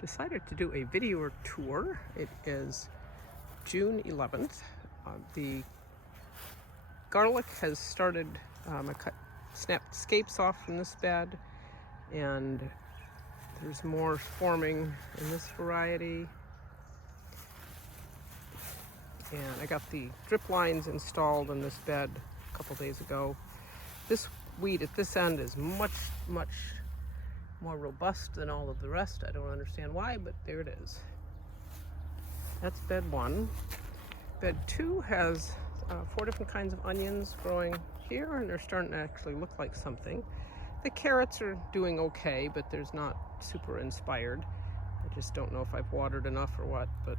decided to do a video tour. It is June 11th. The garlic has started, I snapped scapes off from this bed, and there's more forming in this variety. And I got the drip lines installed in this bed a couple days ago. This weed at this end is much more robust than all of the rest. I don't understand why, but there it is. That's bed 1. Bed 2 has 4 different kinds of onions growing here, and they're starting to actually look like something. The carrots are doing okay, but there's not super inspired. I just don't know if I've watered enough or what, but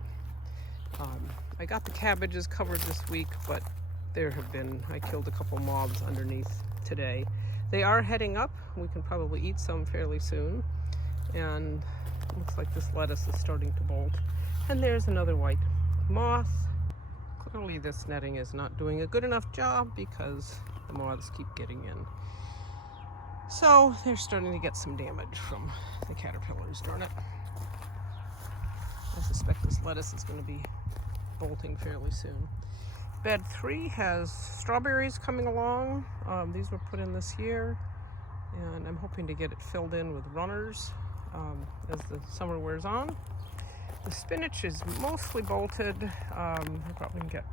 I got the cabbages covered this week, but I killed a couple moths underneath today. They are heading up. We can probably eat some fairly soon. And it looks like this lettuce is starting to bolt. And there's another white moth. Clearly this netting is not doing a good enough job because the moths keep getting in. So they're starting to get some damage from the caterpillars, darn it. I suspect this lettuce is going to be bolting fairly soon. Bed 3 has strawberries coming along. These were put in this year, and I'm hoping to get it filled in with runners as the summer wears on. The spinach is mostly bolted. I probably can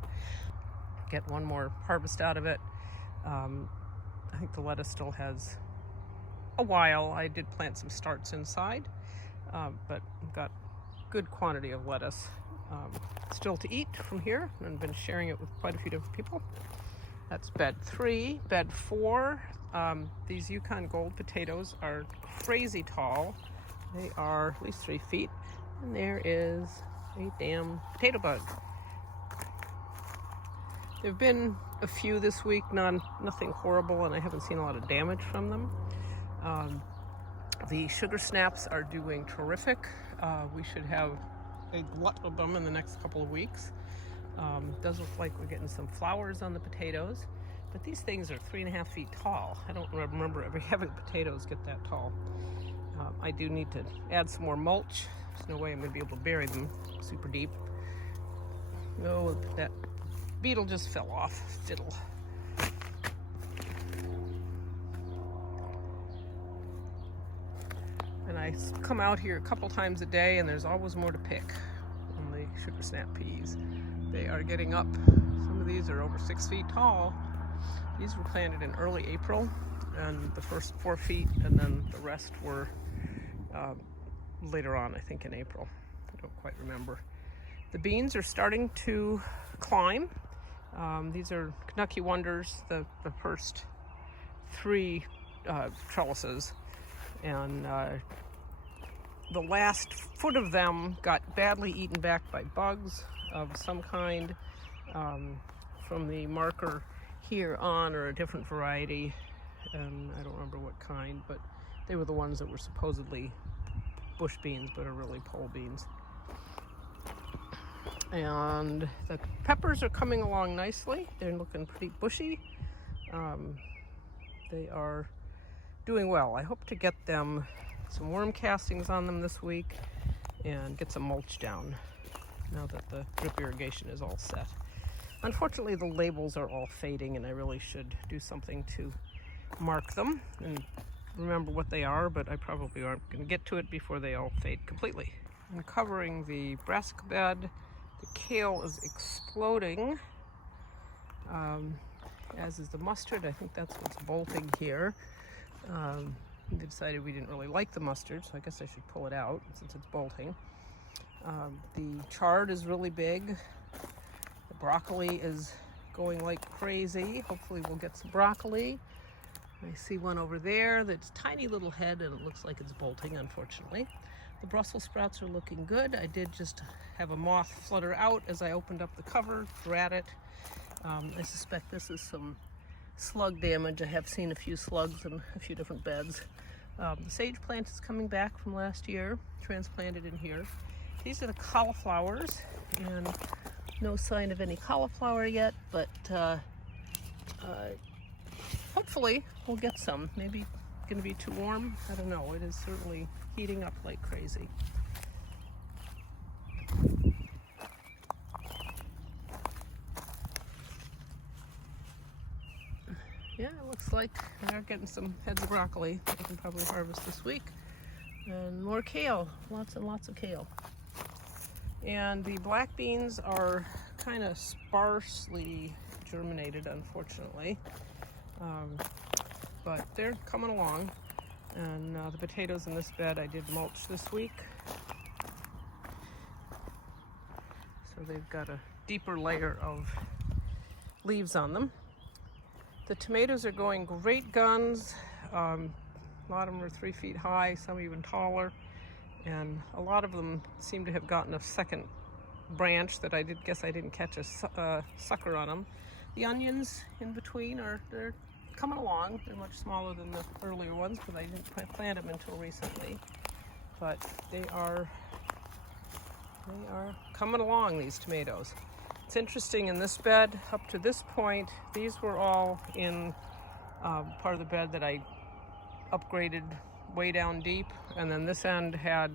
get one more harvest out of it. I think the lettuce still has a while. I did plant some starts inside, but I've got good quantity of lettuce still to eat from here, and I've been sharing it with quite a few different people. That's bed 3. Bed 4, these Yukon Gold potatoes are crazy tall. They are at least 3 feet, and there is a damn potato bug. There have been a few this week, nothing horrible, and I haven't seen a lot of damage from them. The sugar snaps are doing terrific. We should have a glut of them in the next couple of weeks. Does look like we're getting some flowers on the potatoes, but these things are 3.5 feet tall. I don't remember ever having potatoes get that tall. I do need to add some more mulch. There's no way I'm going to be able to bury them super deep. Oh, that beetle just fell off. Fiddle. And I come out here a couple times a day, and there's always more to pick on the sugar snap peas. They are getting up. Some of these are over 6 feet tall. These were planted in early April, and the first 4 feet, and then the rest were later on, I think in April. I don't quite remember. The beans are starting to climb. These are Canucky Wonders, the first 3 trellises. And the last foot of them got badly eaten back by bugs of some kind. From the marker here on, or a different variety, and I don't remember what kind, but they were the ones that were supposedly bush beans but are really pole beans. And the peppers are coming along nicely. They're looking pretty bushy. They are doing well. I hope to get them some worm castings on them this week and get some mulch down now that the drip irrigation is all set. Unfortunately, the labels are all fading, and I really should do something to mark them and remember what they are, but I probably aren't going to get to it before they all fade completely. I'm covering the brassica bed. The kale is exploding, as is the mustard. I think that's what's bolting here. We decided we didn't really like the mustard, so I guess I should pull it out since it's bolting. The chard is really big. The broccoli is going like crazy. Hopefully we'll get some broccoli. I see one over there that's tiny little head, and it looks like it's bolting, unfortunately. The Brussels sprouts are looking good. I did just have a moth flutter out as I opened up the cover, rat it. I suspect this is some slug damage. I have seen a few slugs in a few different beds. The sage plant is coming back from last year, transplanted in here. These are the cauliflowers, and no sign of any cauliflower yet, but hopefully we'll get some. Maybe it's going to be too warm. I don't know. It is certainly heating up like crazy. yeah, it looks like they're getting some heads of broccoli they can probably harvest this week. And more kale, lots and lots of kale. And the black beans are kind of sparsely germinated, unfortunately. But they're coming along. And the potatoes in this bed I did mulch this week. So they've got a deeper layer of leaves on them. The tomatoes are going great guns. A lot of them are 3 feet high, some even taller. And a lot of them seem to have gotten a second branch that I didn't catch a sucker on them. The onions in between they're coming along. They're much smaller than the earlier ones because I didn't plant them until recently. But they are coming along, these tomatoes. It's interesting, in this bed, up to this point, these were all in part of the bed that I upgraded way down deep, and then this end had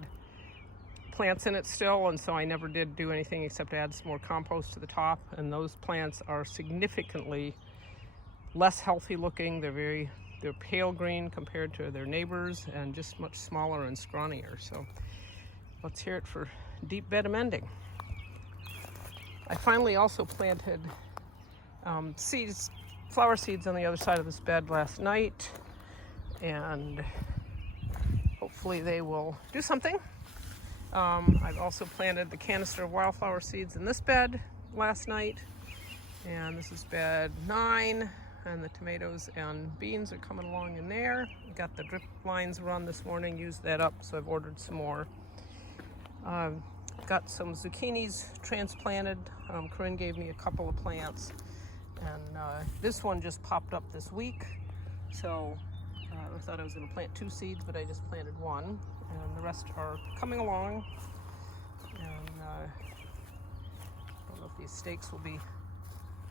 plants in it still, and so I never did do anything except add some more compost to the top, and those plants are significantly less healthy looking. They're pale green compared to their neighbors and just much smaller and scrawnier. So let's hear it for deep bed amending. I finally also planted flower seeds on the other side of this bed last night, and hopefully they will do something. I've also planted the canister of wildflower seeds in this bed last night, and this is bed 9, and the tomatoes and beans are coming along in there. Got the drip lines run this morning, used that up, so I've ordered some more. Got some zucchinis transplanted. Corinne gave me a couple of plants, and this one just popped up this week, so I thought I was going to plant 2 seeds, but I just planted 1, and the rest are coming along. And I don't know if these stakes will be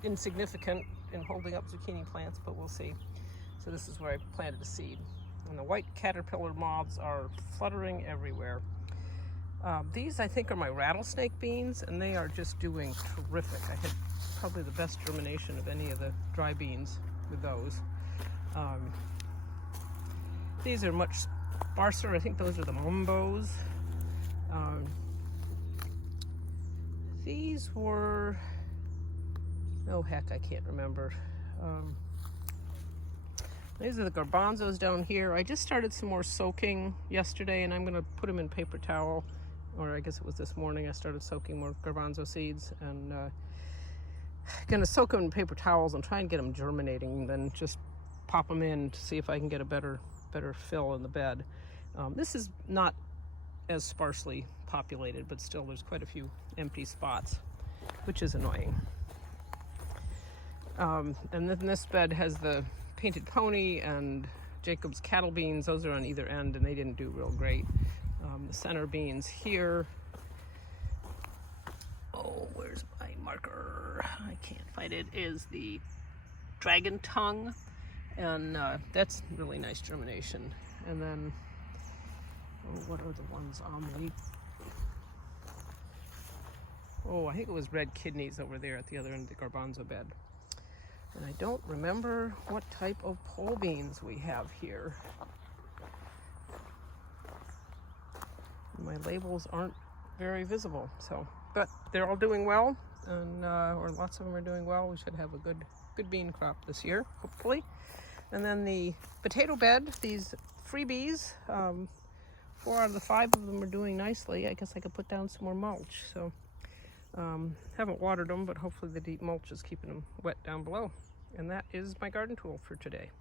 insignificant in holding up zucchini plants, but we'll see. So this is where I planted a seed, and the white caterpillar moths are fluttering everywhere. These, I think, are my rattlesnake beans, and they are just doing terrific. I had probably the best germination of any of the dry beans with those. These are much sparser. I think those are the mumbos. These were, oh heck, I can't remember. These are the garbanzos down here. I just started some more soaking yesterday, and I'm going to put them in paper towel, or I guess it was this morning I started soaking more garbanzo seeds, and going to soak them in paper towels and try and get them germinating, then just pop them in to see if I can get a better fill in the bed. This is not as sparsely populated, but still there's quite a few empty spots, which is annoying. And then this bed has the painted pony and Jacob's cattle beans. Those are on either end, and they didn't do real great. The center beans here. Oh, where's my marker? I can't find it. Is the dragon tongue, and that's really nice germination. And then, what are the ones on the? Oh, I think it was red kidneys over there at the other end of the garbanzo bed. And I don't remember what type of pole beans we have here. My labels aren't very visible, so, but they're all doing well, and or lots of them are doing well. We should have a good bean crop this year, hopefully. And then the potato bed, these freebies, 4 out of the 5 of them are doing nicely. I guess I could put down some more mulch. So haven't watered them, but hopefully the deep mulch is keeping them wet down below. And that is my garden tool for today.